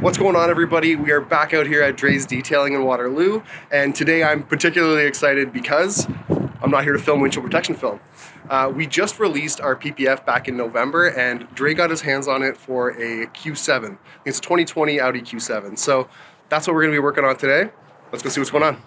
What's going on, everybody? We are back out here at Dre's Detailing in Waterloo, and today I'm particularly excited because I'm not here to film windshield protection film. We just released our PPF back in November, and Dre got his hands on it for a Q7. It's a 2020 Audi Q7. So that's what we're going to be working on today. Let's go see what's going on.